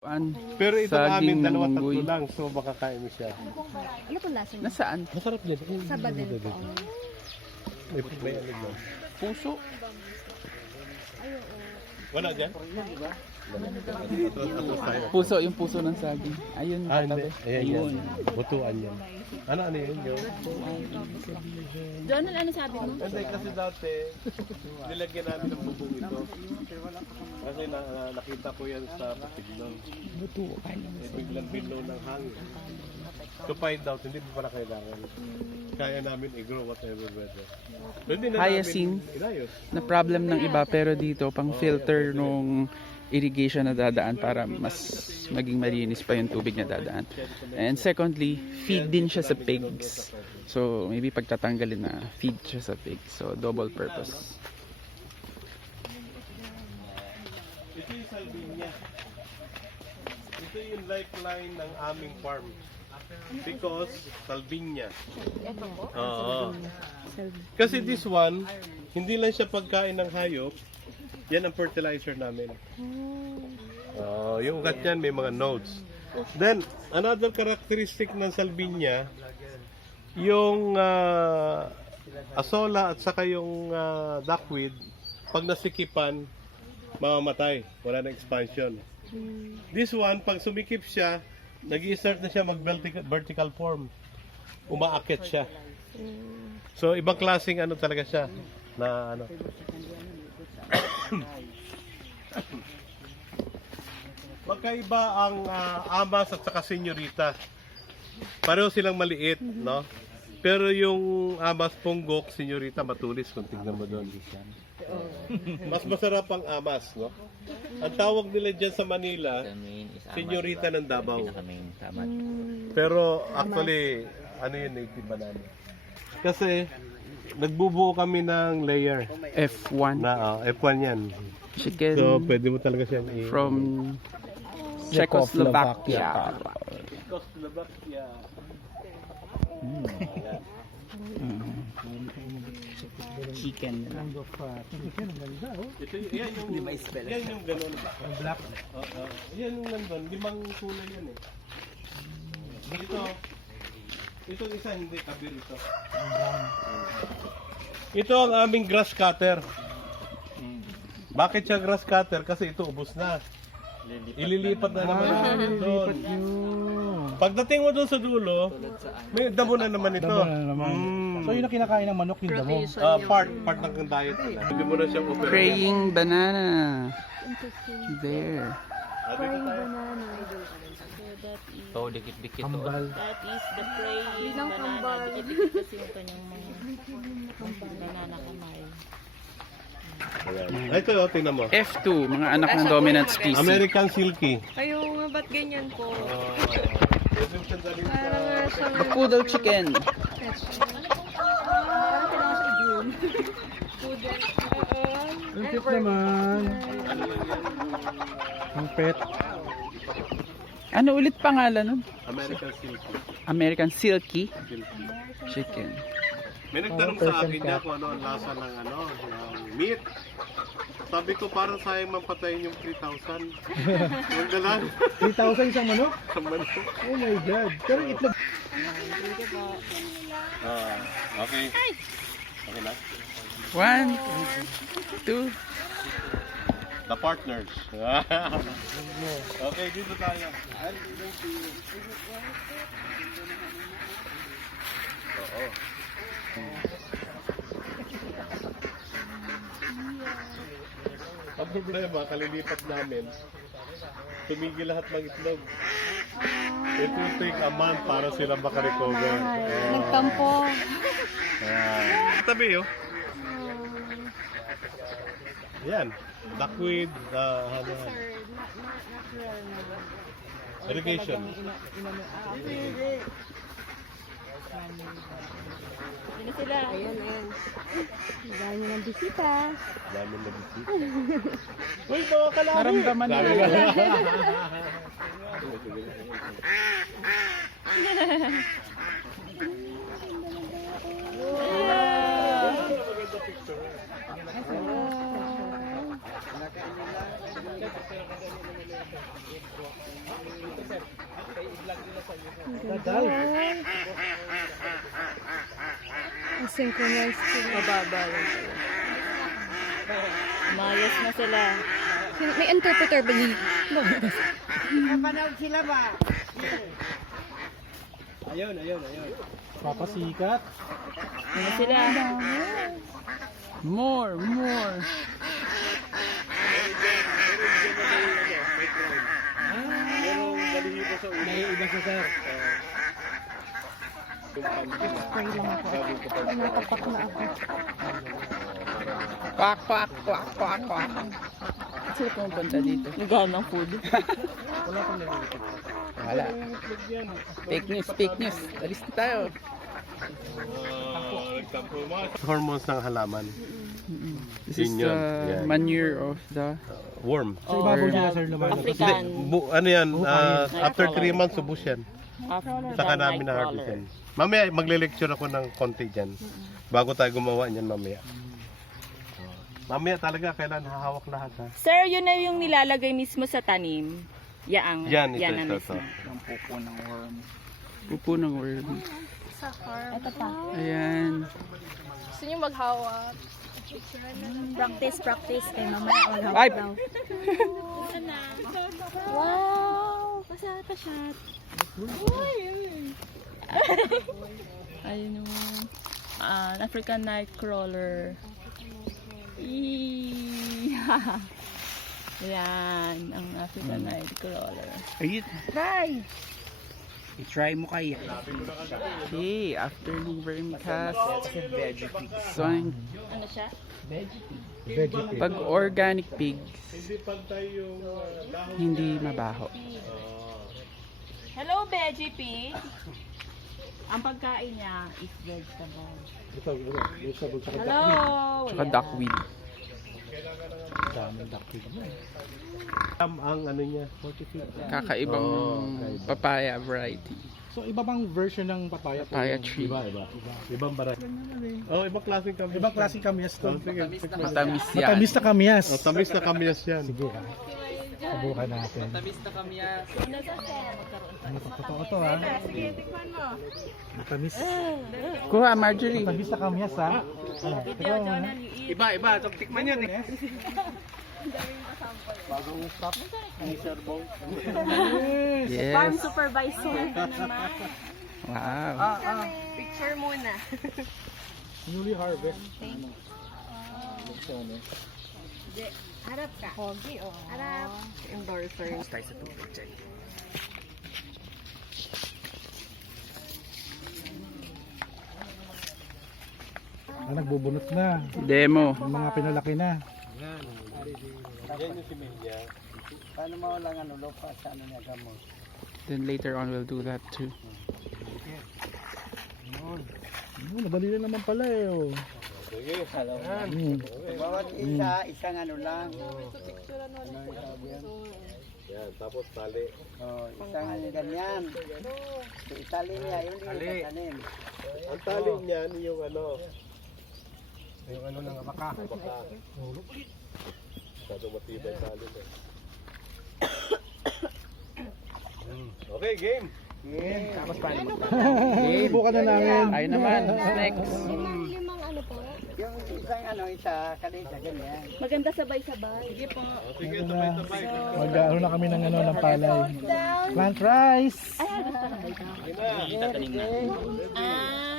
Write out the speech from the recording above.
Pero ito namin saging dalawa munggoy. tatlo lang, so makakain mo siya. Ano pong lasa niya? Nasaan? Masarap din. Sa badel po. May ano doon. Puso? Wala dyan? Puso, yung puso ng saging. Ayun, Ah, hindi. katabi. Ayan Ayun. yan. Butuan yan. Ano yun? Donald, ano sabi mo? Hindi, kasi dati, nilagyan namin ng bubong ito. Kasi nakita ko yan sa patignon. Biglang binlow ng hangin. To find out, hindi pa pala kailangan. Kaya namin i-grow whatever weather. Hindi na Hyacinth namin inayos. na problem ng iba, pero dito pang filter nung irrigation na dadaan para mas maging malinis pa yung tubig na dadaan. And secondly, feed din siya sa pigs. So maybe pagtatanggalin na feed siya sa pigs. So double purpose. Ito yung salvinia. Ito yung lifeline ng aming farm. Because salvinia. Oo. Kasi this one, hindi lang siya pagkain ng hayop. Yan ang fertilizer namin. Yung ugat niyan may mga nodes. Then, another characteristic ng salvinia, yung asola at saka yung duckweed, pag nasikipan, mamamatay. Wala na expansion. This one, pag sumikip siya, nag-i-start na siya mag-vertical form. Umaakit siya. So, ibang klaseng ano talaga siya. Na ano. Magkaiba ang amas at saka senyorita. Pareho silang maliit, no? Pero yung amas ponggok, senyorita matulis kung tingnan mo doon. Mas masarap ang amas, no? Ang tawag nila dyan sa Manila, senyorita ng Davao. Pero actually, ano yun, native banana. Kasi, nagbubuo kami ng layer. F1 Na, F1 yan. chicken So, pwede mo talaga siyang from Czechoslovakia. Czechoslovakia. Chicken. Ito, yan yung ganun. Black. Yan yung nandun. Limang kulay yan eh. Ito isa hindi kabir ito. Ito ang aming grass cutter. Bakit siya grass cutter? Kasi ito ubos na. Ililipat na naman namin doon. Pagdating mo doon sa dulo, may damo na naman ito. So yun ang kinakain ng manok, yung damo. Part ng diet nila. Hindi mo na siya opera. Praying banana. There. Praying banana. Oh, dikit-dikit. Kambal. That is the praying Bilang banana. kambal. Dikit-dikit kasi yung kanyang mga banana kamay. Ito, tingnan mo. F2, mga anak ng dominant species. American Silky. Ayaw nga, ba't ganyan po? Pwede mo siyang dalhin sa... The poodle chicken. Ang cute naman. Ang pet. Ano ulit pangalan nun? American Silky. American Silky Silky. Chicken. May nagtanong sa akin niya kung ano ang lasa ng ng meat. Sabi ko parang sayang mapatayin yung 3,000. Yung galan. 3,000 isang manok? Ang manok. Oh my God. Pero itlog. Okay. Okay na. 1, 2. The partners. Okay, dito tayo. Oo. Ang problema, kalilipat namin, tumigil lahat ng itlog. It will take a month para sila makarecover. Nagtampo. Tabi yun. Yan. Duckweed, irrigation. Sino sila? Ayan. Dami ng bisita. Dami na bisita. Uy, mga kalahari! Naramdaman nila. Wow. Dadal. Ang synchronized sila. Mababa lang sila. Mayos na sila. May interpreter ba yun? Papasikat. Ano sila? More. May iba sa sir. Spray lang ako. Natapak na ako. Kwak. Sila pumunta dito. Ganang food. Wala. Fake news. Alis na tayo. Hormones ng halaman. This is Yun yun. the Yan. manure of the Worm. Sa ibabaw nila sir lumalabas. African. Ano yan, after 3 months ubos yan. African Saka namin na nightcrawler. harvestin. Mamaya magle-lecture ako ng konti dyan. Bago tayo gumawa niyan mamaya. Mamaya talaga kailan hahawak lahat ha. Sir, yun na yung nilalagay mismo sa tanim. Yan na Ito. mismo. pupo ng worm. Sa farm. Ito pa. Ayan. Gusto niyo maghawak? Practice. Kay mamaya all out Ay! daw. Wow! Pasal pa siya. Ayun yung African nightcrawler. Yan, ang African nightcrawler. Ayun. Try! I-try mo kaya. Okay, after ng vermicast. So, Ano siya? Veggie. pag organic pigs, Hindi pantay yung hindi mabaho. Hello, Veggie Pig. Ang pagkain niya is vegetable. Ito, vegetable sa Hello! Tsaka duckweed. daming dakil. ang ano niya. Kakaibang papaya variety. So iba bang version ng papaya? Papaya tree. Iba. Ibang barat. Oh, ibang klaseng kami. Ibang klaseng kamyas to. Sige, tikman. Matamis yan. Matamis na kamyas. Oh, tamis na kami yan. Sige ha. Subukan natin. Matamis na kami yan. Totoo to ha. Sige, tikman mo. Matamis. Kuha, Marjorie. Matamis na kamyas ha. Video, Jonah, you eat. Iba. Tikman yun. Yes. Farm supervisor. Wow. Picture muna. Newly harvest. Harap ka. Pogi, oh. Harap. Endorser. Nagbubunot na. Demo. Yung mga pinalaki na. Then later on we'll do that too. Madali na naman pala eh. Oh. Bawat isa, isang ano lang. Yan, tapos tali. Oh, isang ganyan. So, itali niya, yun yung itatanim. Ang tali niyan yung ano. Yung ano ng baka. Masyado matibay tali mo. Okay, game. Tapos paano Subukan na namin. Ay naman. Next. Limang ano po? yung isang ano, isa, kanita, ganyan. Maganda sabay-sabay. Sige po. Sige, sabay-sabay. Mag-ano na kami ng ano ng palay. Plant rice. Ah,